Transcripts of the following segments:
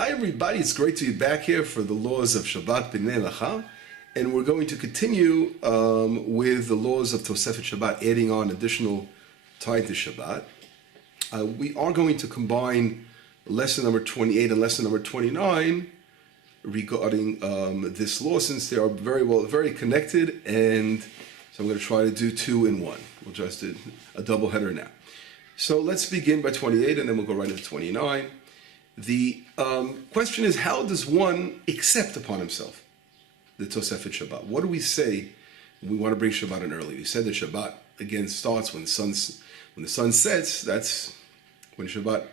Hi everybody, it's great to be back here for the laws of Shabbat B'nei Lacha, and we're going to continue with the laws of Tosefet Shabbat, adding on additional time to Shabbat. We are going to combine lesson number 28 and lesson number 29 regarding this law, since they are very connected, and so I'm going to try to do two in one. We'll just do a double header now. So let's begin by 28 and then we'll go right into 29. The question is, how does one accept upon himself the Tosefet Shabbat? What do we say when we want to bring Shabbat in early? We said that Shabbat, again, starts when the sun sets. That's when Shabbat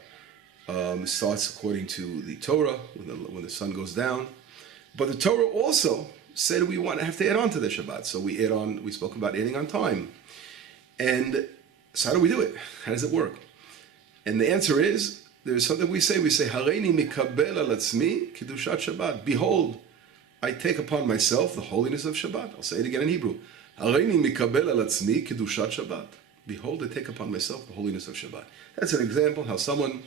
starts according to the Torah, when the sun goes down. But the Torah also said we have to add on to the Shabbat. So we spoke about adding on time. And so how do we do it? How does it work? And the answer is, there's something we say, Hareini mikabel al atzmi kedushat Shabbat. Behold, I take upon myself the holiness of Shabbat. I'll say it again in Hebrew. Hareini mikabel al atzmi kedushat Shabbat. Behold, I take upon myself the holiness of Shabbat. That's an example how someone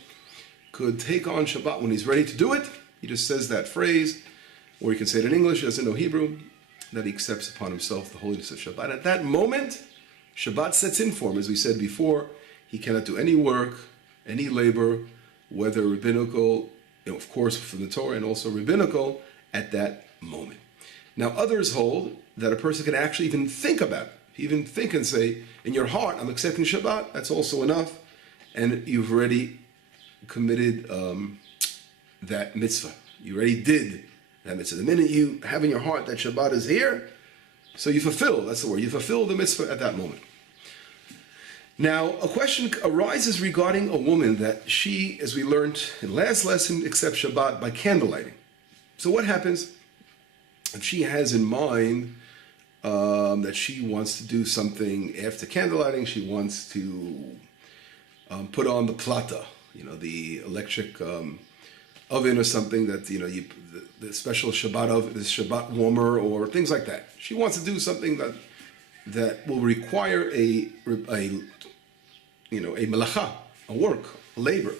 could take on Shabbat when he's ready to do it. He just says that phrase, or he can say it in English, he doesn't know Hebrew, that he accepts upon himself the holiness of Shabbat. At that moment, Shabbat sets in for him. As we said before, he cannot do any work, any labor, whether rabbinical, of course from the Torah, and also rabbinical, at that moment. Now others hold that a person can actually even think about it. Even think and say, in your heart, I'm accepting Shabbat, that's also enough, and you've already committed that mitzvah. You already did that mitzvah. The minute you have in your heart that Shabbat is here, so you fulfill, that's the word, you fulfill the mitzvah at that moment. Now, a question arises regarding a woman that she, as we learned in last lesson, accepts Shabbat by candlelighting. So what happens if she has in mind that she wants to do something after candlelighting? She wants to put on the plata, the electric oven or something that, the special Shabbat oven, the Shabbat warmer or things like that. She wants to do something that will require a melacha, a work, a labor.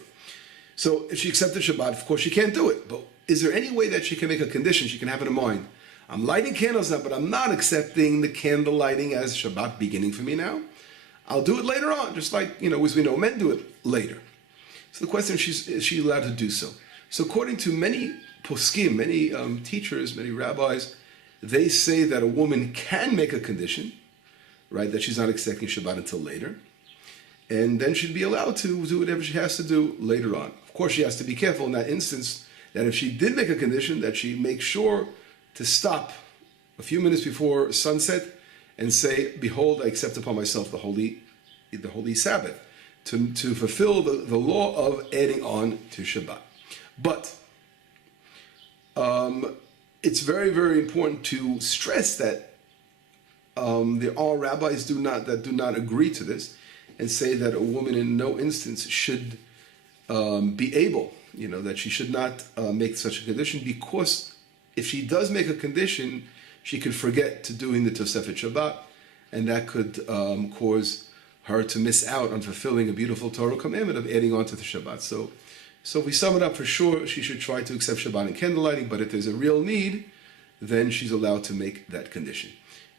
So if she accepted Shabbat, of course she can't do it. But is there any way that she can make a condition, she can have it in mind? I'm lighting candles now, but I'm not accepting the candle lighting as Shabbat beginning for me now. I'll do it later on, just like, as we know, men do it later. So the question is she allowed to do so? So according to many poskim, many teachers, many rabbis, they say that a woman can make a condition, right, that she's not accepting Shabbat until later, and then she'd be allowed to do whatever she has to do later on. Of course, she has to be careful in that instance that if she did make a condition, that she makes sure to stop a few minutes before sunset and say, behold, I accept upon myself the holy Sabbath, to fulfill the law of adding on to Shabbat. But it's very, very important to stress that there are rabbis that do not agree to this and say that a woman in no instance should be able, that she should not make such a condition, because if she does make a condition, she could forget to doing the Tosefet Shabbat, and that could cause her to miss out on fulfilling a beautiful Torah commandment of adding on to the Shabbat. So if we sum it up, for sure, she should try to accept Shabbat and candlelighting, but if there's a real need, then she's allowed to make that condition.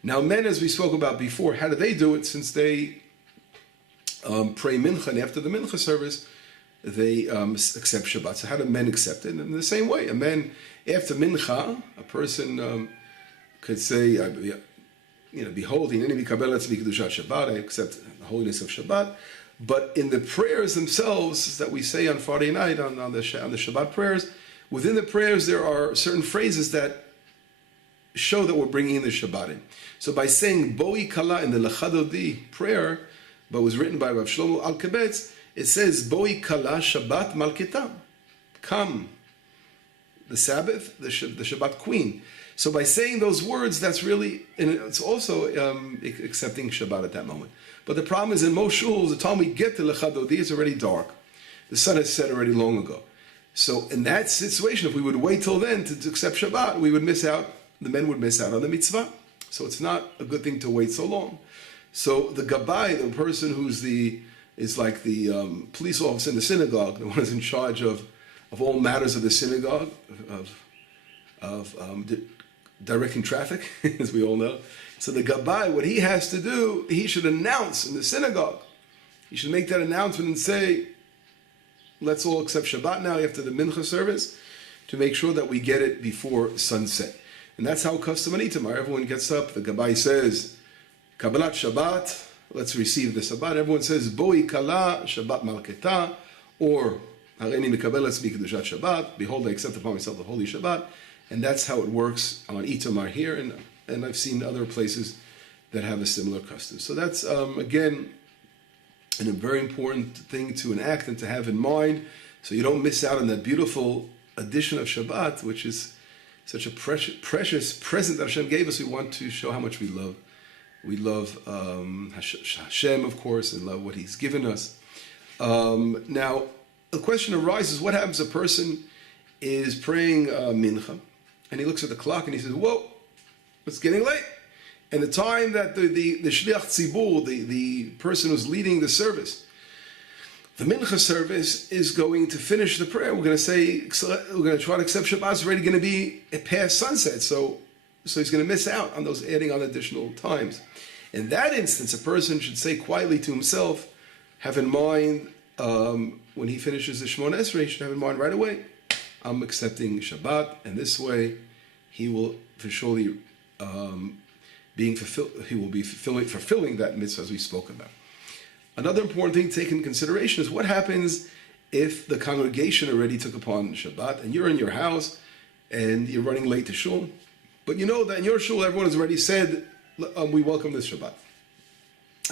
Now, men, as we spoke about before, how do they do it? Since they pray mincha, and after the mincha service, they accept Shabbat. So how do men accept it? And in the same way, a man, after mincha, a person could say, behold, hineni mikabel atzmi kedushat Shabbat, I accept the holiness of Shabbat. But in the prayers themselves that we say on Friday night, on the Shabbat prayers, within the prayers there are certain phrases that show that we're bringing in the Shabbat in. So by saying Boi Kala in the Lechadodi prayer, but was written by Rav Shlomo Al-Kebetz, it says Boi Kala Shabbat Malketam. Come, the Sabbath, the Shabbat Queen. So by saying those words, that's really, and it's also accepting Shabbat at that moment. But the problem is in most shuls, the time we get to Lechadodi, it's already dark. The sun has set already long ago. So in that situation, if we would wait till then to accept Shabbat, we would miss out, the men would miss out on the mitzvah. So it's not a good thing to wait so long. So the gabbai, the person is like the police officer in the synagogue, the one who's in charge of of all matters of the synagogue, directing traffic, as we all know. So the Gabbai, what he has to do, he should announce in the synagogue. He should make that announcement and say, let's all accept Shabbat now after the Mincha service to make sure that we get it before sunset. And that's how custom in Itamar. Everyone gets up, the Gabbai says, Kabbalat Shabbat, let's receive the Shabbat. Everyone says, Boi Kala, Shabbat Malketa, or Hareini Mekabelet Mikdushat Shabbat, behold, I accept upon myself the holy Shabbat. And that's how it works on Itamar here, and I've seen other places that have a similar custom. So that's, again, a very important thing to enact and to have in mind, so you don't miss out on that beautiful addition of Shabbat, which is such a precious present that Hashem gave us. We want to show how much we love. We love Hashem, of course, and love what He's given us. Now, the question arises, what happens if a person is praying Mincha, and he looks at the clock and he says, whoa, it's getting late. And the time that the Shliach Tzibur, the person who's leading the service, the Mincha service is going to finish the prayer. We're going to say, we're going to try to accept Shabbat. It's already going to be past sunset. So he's going to miss out on those adding on additional times. In that instance, a person should say quietly to himself, have in mind, when he finishes the Shemona Esrei, he should have in mind right away, I'm accepting Shabbat, and this way he will surely be fulfilling that mitzvah as we spoke about. Another important thing to take into consideration is what happens if the congregation already took upon Shabbat and you're in your house and you're running late to shul, but you know that in your shul everyone has already said, we welcome this Shabbat.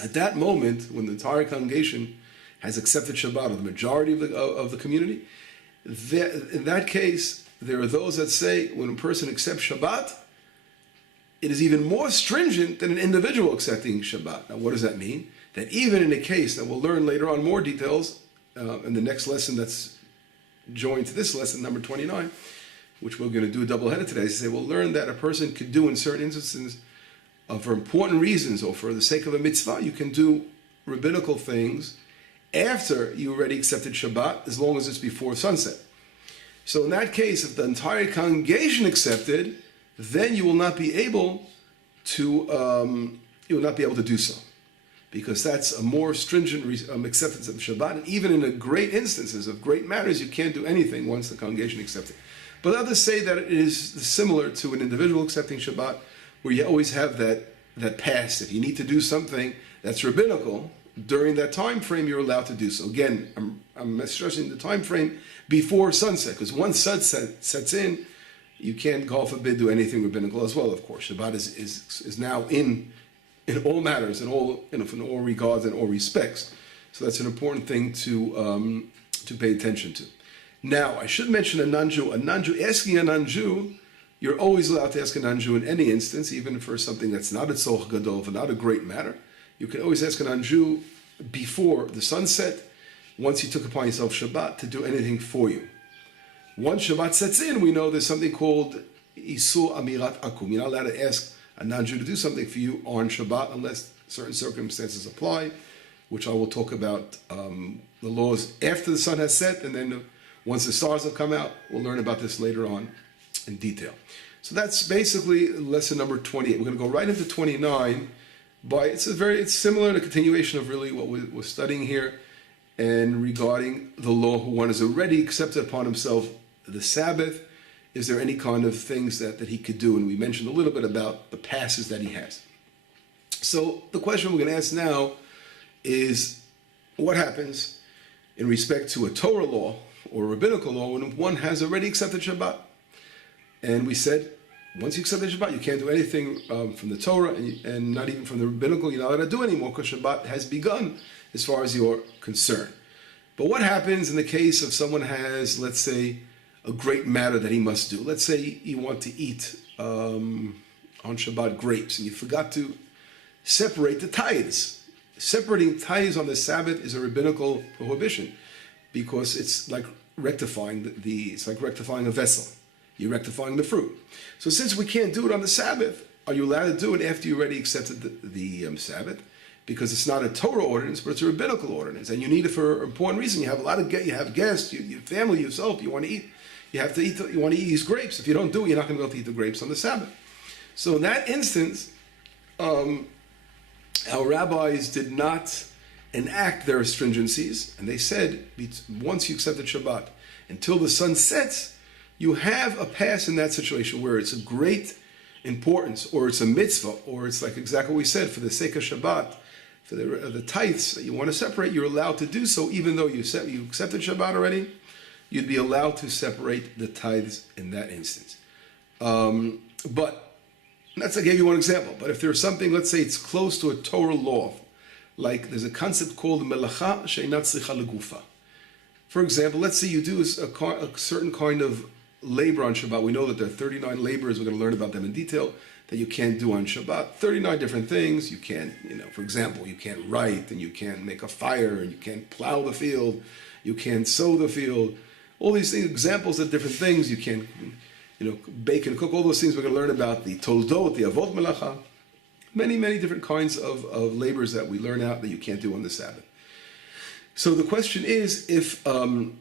At that moment, when the entire congregation has accepted Shabbat, or the majority of the community, in that case, there are those that say when a person accepts Shabbat, it is even more stringent than an individual accepting Shabbat. Now, what does that mean? That even in a case, that we'll learn later on more details in the next lesson that's joined to this lesson, number 29, which we're going to do a double-header today, we'll learn that a person could do in certain instances, for important reasons or for the sake of a mitzvah, you can do rabbinical things after you already accepted Shabbat, as long as it's before sunset. So in that case, if the entire congregation accepted, then you will not be able to do so, because that's a more stringent acceptance of Shabbat. And even in great instances of great matters, you can't do anything once the congregation accepts it. But others say that it is similar to an individual accepting Shabbat, where you always have that pass. If you need to do something that's rabbinical during that time frame, you're allowed to do so. Again, I'm stressing the time frame before sunset, because once sunset sets in, you can't, God forbid, do anything rabbinical as well. Of course, Shabbat is now in all matters, in all regards and all respects. So that's an important thing to pay attention to. Now, I should mention a non-Jew. Asking a non-Jew, you're always allowed to ask a non-Jew in any instance, even for something that's not a tzorch gadol, for not a great matter. You can always ask a non-Jew before the sunset, once you took upon yourself Shabbat, to do anything for you. Once Shabbat sets in, we know there's something called Isur Amirat Akum. You're not allowed to ask a non-Jew to do something for you on Shabbat unless certain circumstances apply, which I will talk about the laws after the sun has set, and then once the stars have come out, we'll learn about this later on in detail. So that's basically lesson number 28. We're going to go right into 29. But it's similar to continuation of really what we're studying here, and regarding the law, who one has already accepted upon himself the Sabbath, is there any kind of things that he could do? And we mentioned a little bit about the passes that he has. So the question we're going to ask now is, what happens in respect to a Torah law or a rabbinical law when one has already accepted Shabbat? And we said, once you accept the Shabbat, you can't do anything from the Torah and not even from the rabbinical. You're not allowed to do anymore because Shabbat has begun as far as you're concerned. But what happens in the case of someone has, let's say, a great matter that he must do? Let's say you want to eat on Shabbat grapes and you forgot to separate the tithes. Separating tithes on the Sabbath is a rabbinical prohibition because it's like rectifying it's like rectifying a vessel. You're rectifying the fruit. So since we can't do it on the Sabbath, are you allowed to do it after you already accepted the Sabbath? because it's not a Torah ordinance, but it's a rabbinical ordinance, and you need it for an important reason. You have a lot of you have guests, your family, yourself. You want to eat. You have to eat. You want to eat these grapes. If you don't do it, you're not going to be able to eat the grapes on the Sabbath. So in that instance, our rabbis did not enact their stringencies, and they said once you accepted Shabbat until the sun sets, you have a pass in that situation where it's a great importance, or it's a mitzvah, or it's like exactly what we said, for the sake of Shabbat, for the tithes that you want to separate, you're allowed to do so, even though you accepted Shabbat already, you'd be allowed to separate the tithes in that instance. But I gave you one example, but if there's something, let's say it's close to a Torah law, like there's a concept called melacha she'einat tzricha legufa. For example, let's say you do a certain kind of labor on Shabbat. We know that there are 39 labors. We're going to learn about them in detail that you can't do on Shabbat. 39 different things. You can't, for example, you can't write, and you can't make a fire, and you can't plow the field, you can't sow the field. All these things, examples of different things. You can't, bake and cook. All those things we're going to learn about. The toldot, the avot melacha. Many, many different kinds of labors that we learn out that you can't do on the Sabbath. So the question is, if in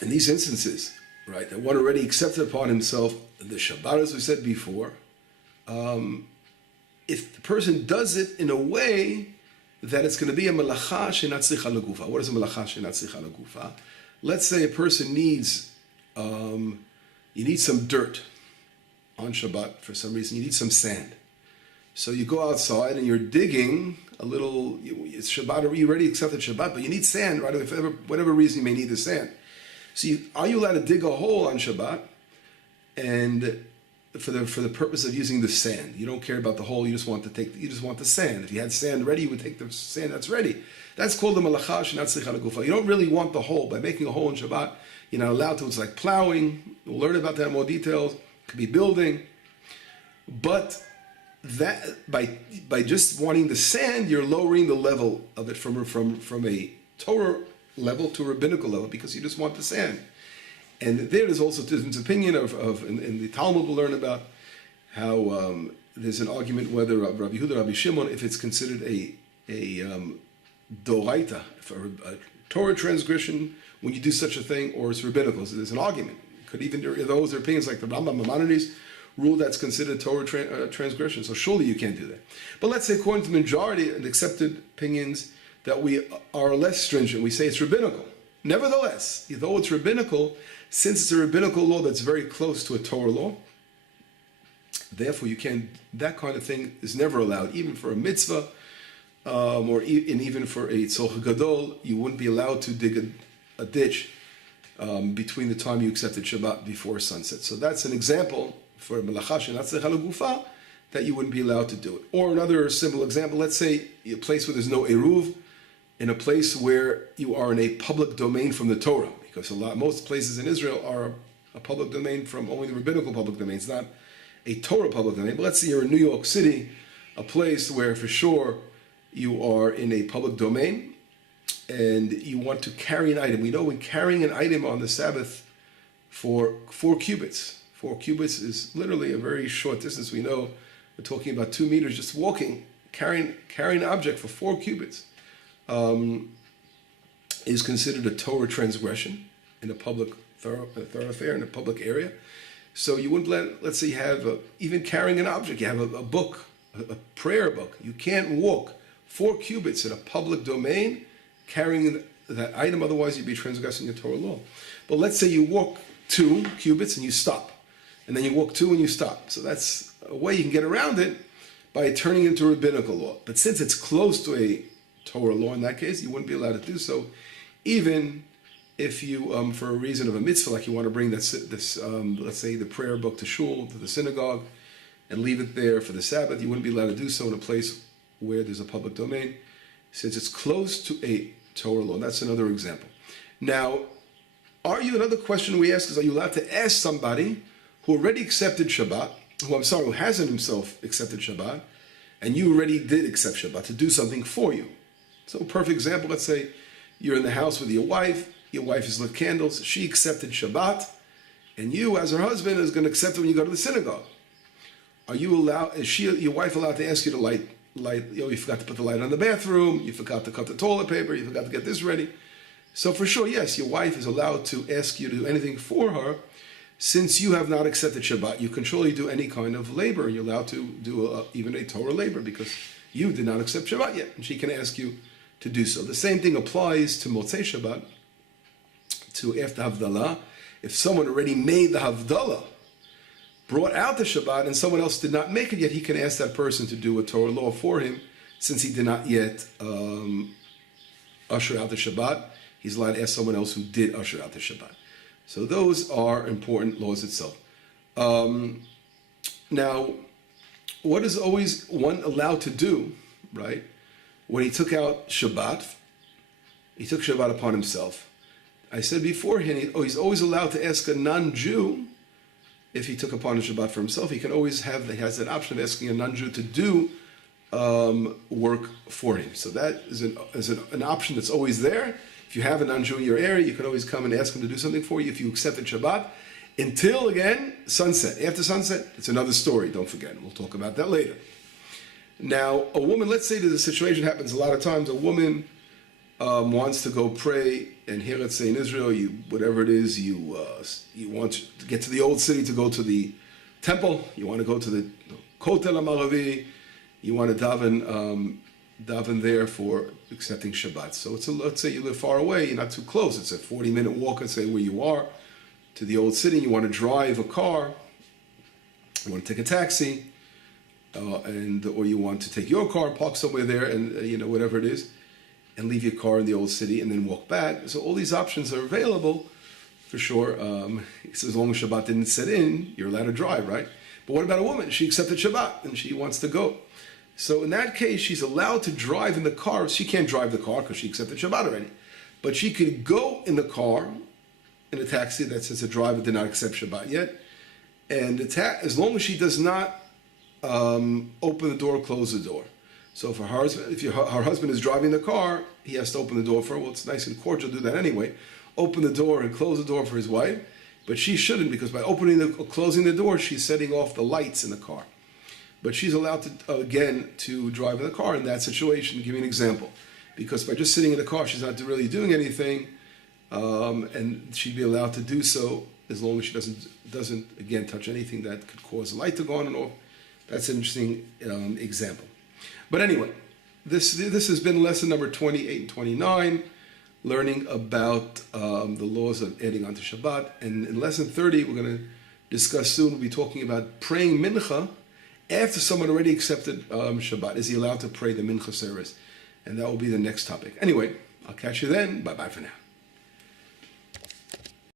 these instances, right, that one already accepted upon himself the Shabbat, as we said before, if the person does it in a way that it's going to be a melacha she'einat tzricha legufa. What is a melacha she'einat tzricha legufa? Let's say a person needs, you need some dirt on Shabbat for some reason. You need some sand. So you go outside and you're digging a little, it's Shabbat, you already accepted Shabbat, but you need sand, right? For whatever reason you may need the sand. So are you allowed to dig a hole on Shabbat, and for the purpose of using the sand? You don't care about the hole. You just want the sand. If you had sand ready, you would take the sand that's ready. That's called the melacha she'einat tzricha legufa. You don't really want the hole. By making a hole in Shabbat, you're not allowed to. It's like plowing. We'll learn about that in more details. It could be building, but that by just wanting the sand, you're lowering the level of it from a Torah level to a rabbinical level, because you just want the sand. And there's also different opinion in the Talmud we'll learn about how there's an argument whether Rabbi Yehuda, Rabbi Shimon, if it's considered a doraita, for a Torah transgression when you do such a thing, or it's rabbinical. So there's an argument. Could even those are opinions like the Rambam Maimonides rule that's considered Torah transgression. So surely you can't do that. But let's say according to the majority and accepted opinions that we are less stringent, we say it's rabbinical. Nevertheless, though it's rabbinical, since it's a rabbinical law that's very close to a Torah law, therefore that kind of thing is never allowed, even for a mitzvah, even for a tzorcha gadol. You wouldn't be allowed to dig a ditch between the time you accepted Shabbat before sunset. So that's an example for melacha she'einat tzricha legufa that you wouldn't be allowed to do it. Or another simple example, let's say a place where there's no eruv, in a place where you are in a public domain from the Torah, because most places in Israel are a public domain from only the rabbinical public domain. It's not a Torah public domain. But let's say you're in New York City, a place where for sure you are in a public domain, and you want to carry an item. We know when carrying an item on the Sabbath for 4 cubits. 4 cubits is literally a very short distance. We know we're talking about 2 meters, just walking, carrying an object for 4 cubits. Is considered a Torah transgression in a public thoroughfare, in a public area. So you wouldn't let's say you have, even carrying an object, you have a book, a prayer book. You can't walk 4 cubits in a public domain carrying that item, otherwise you'd be transgressing the Torah law. But let's say you walk 2 cubits and you stop, and then you walk 2 and you stop. So that's a way you can get around it by turning into a rabbinical law. But since it's close to a Torah law, in that case, you wouldn't be allowed to do so, even if you, for a reason of a mitzvah, like you want to bring this let's say the prayer book to shul, to the synagogue, and leave it there for the Sabbath, you wouldn't be allowed to do so in a place where there's a public domain, since it's close to a Torah law. That's another example. Now, another question we ask is, are you allowed to ask somebody who already accepted Shabbat, who hasn't himself accepted Shabbat, and you already did accept Shabbat, to do something for you? So a perfect example, let's say you're in the house with your wife has lit candles, she accepted Shabbat, and you, as her husband, is going to accept it when you go to the synagogue. Is your wife allowed to ask you to light light, you forgot to put the light on the bathroom, you forgot to cut the toilet paper, you forgot to get this ready. So for sure, yes, your wife is allowed to ask you to do anything for her. Since you have not accepted Shabbat, you can surely do any kind of labor. You're allowed to do even a Torah labor because you did not accept Shabbat yet, and she can ask you to do so. The same thing applies to Motzei Shabbat, to after Havdalah. If someone already made the Havdalah, brought out the Shabbat, and someone else did not make it yet, he can ask that person to do a Torah law for him, since he did not yet usher out the Shabbat. He's allowed to ask someone else who did usher out the Shabbat. So those are important laws itself. Now, what is always one allowed to do, right? When he took out Shabbat, he took Shabbat upon himself. I said beforehand, he's always allowed to ask a non-Jew, if he took upon a Shabbat for himself, he has that option of asking a non-Jew to do work for him. So that is an option that's always there. If you have a non-Jew in your area, you can always come and ask him to do something for you if you accepted Shabbat. Until, again, sunset. After sunset, it's another story, don't forget. We'll talk about that later. Now, a woman, let's say that the situation happens a lot of times, a woman wants to go pray, and here, let's say in Israel, whatever it is, you want to get to the old city to go to the temple, you want to go to the Kotel HaMaravi, you want to daven there for accepting Shabbat. So let's say you live far away, you're not too close. It's a 40-minute walk, let's say, where you are to the old city. You want to drive a car, you want to take a taxi, or you want to take your car, park somewhere there, and whatever it is, and leave your car in the old city and then walk back. So all these options are available for sure. As long as Shabbat didn't set in, you're allowed to drive, right? But what about a woman? She accepted Shabbat and she wants to go. So in that case, she's allowed to drive in the car. She can't drive the car because she accepted Shabbat already. But she could go in the car, in a taxi that says the driver did not accept Shabbat yet. And as long as she does not open the door, close the door. So for her husband, if her husband is driving the car, he has to open the door for her. Well, it's nice and cordial to do that anyway. Open the door and close the door for his wife. But she shouldn't, because by closing the door, she's setting off the lights in the car. But she's allowed to, again, to drive in the car in that situation. I'll give you an example. Because by just sitting in the car, she's not really doing anything, and she'd be allowed to do so as long as she doesn't again, touch anything that could cause a light to go on and off. That's an interesting example. But anyway, this has been lesson number 28 and 29, learning about the laws of adding on to Shabbat. And in lesson 30, we're going to discuss soon, we'll be talking about praying mincha after someone already accepted Shabbat. Is he allowed to pray the mincha service? And that will be the next topic. Anyway, I'll catch you then. Bye-bye for now.